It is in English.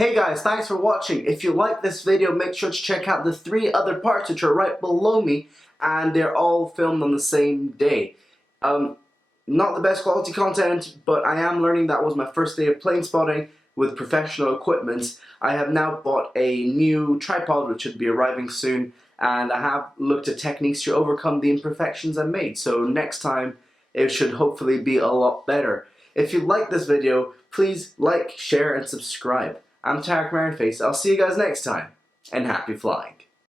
Hey guys, thanks for watching. If you like this video, make sure to check out the 3 other parts which are right below me, and they're all filmed on the same day. Not the best quality content, but I am learning. That was my first day of plane spotting with professional equipment. I have now bought a new tripod which should be arriving soon, and I have looked at techniques to overcome the imperfections I made, so next time it should hopefully be a lot better. If you like this video, please like, share and subscribe. I'm Merryface. I'll see you guys next time, and happy flying.